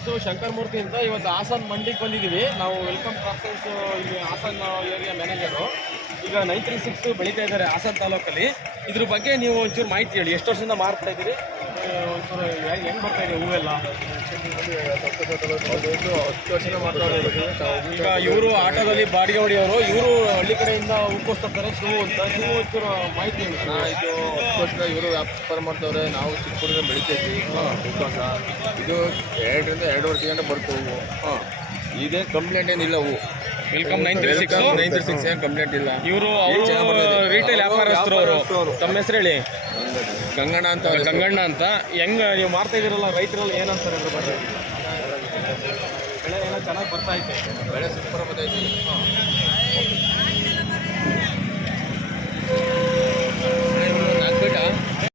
936 ಶಂಕರ್ ಮೂರ್ತಿ ಅಂತ. ಇವತ್ತು ಹಾಸನ್ ಮಂಡಿಗೆ ಬಂದಿದ್ದೀವಿ ನಾವು. ವೆಲ್ಕಮ್ ಕ್ರಾಪ್ಸೈನ್ಸ್ ಇಲ್ಲಿ ಹಾಸನ್ ಏರಿಯಾ ಮ್ಯಾನೇಜರು. ಈಗ 936 ಬೆಳೀತಾ ಇದ್ದಾರೆ ಹಾಸನ್ ತಾಲೂಕಲ್ಲಿ. ಇದ್ರ ಬಗ್ಗೆ ನೀವು ಒಂಚೂರು ಮಾಹಿತಿ ಹೇಳಿ. ಎಷ್ಟು ವರ್ಷದಿಂದ ಮಾರ್ತಾ ಇದ್ದೀರಿ? ಒಂಚೂರು ಹೆಂಗೆ ಬರ್ತಾ ಇದೆ ಹೂವೆಲ್ಲ? 10 ವರ್ಷದಿಂದ ಮಾತಾಡೋದು. ಈಗ ಇವರು ಆಟೋದಲ್ಲಿ ಬಾಡಿಗೆ ಹೊಡೆಯೋರು, ಇವರು ಹಳ್ಳಿ ಕಡೆಯಿಂದ ಹೂಕೋಸ್ತಾರೆ ಶಿವು ಅಂತ. ಶಿವು ಒಂಚೂರು ಮಾಹಿತಿ ಹೇಳಿ. ಇದು 10 ವರ್ಷದಿಂದ ಇವರು ವ್ಯಾಪಾರ ಮಾಡ್ತವ್ರೆ. ನಾವು ಚಿಕ್ಕೂರಿಂದ ಬೆಳಿತೈತಿ ಉಪವಾಸ. ಇದು 2 ರಿಂದ 2.5 ಗಂಟೆ ಬರುತ್ತೆ ಹೂವು. ಇದೇ ಕಂಪ್ಲೇಂಟ್ ಏನಿಲ್ಲ ಹೂವು. ವೆಲ್ಕಮ್ 936 ಏನು ಕಂಪ್ಲೇಂಟ್ ಇಲ್ಲ. ಇವರು ರಿಟೇಲ್ ವ್ಯಾಪಾರಸ್ಥರು ಅವರು. ತಮ್ಮ ಹೆಸರು ಹೇಳಿ? ಗಂಗಣ್ಣ ಅಂತ. ಗಂಗಣ್ಣ ಅಂತ. ಹೆಂಗೆ ನೀವು ಮಾಡ್ತಾ ಇದ್ದೀರಲ್ಲ ರೈತರೆಲ್ಲ ಏನಂತಾರೆ ಅದ್ರ ಬಗ್ಗೆ? ಬೆಳೆ ಎಲ್ಲ ಚೆನ್ನಾಗಿ ಬರ್ತಾ ಐತೆ. ಬೆಳೆ ಸೂಪರ್ ಬರ್ತೈತಿ.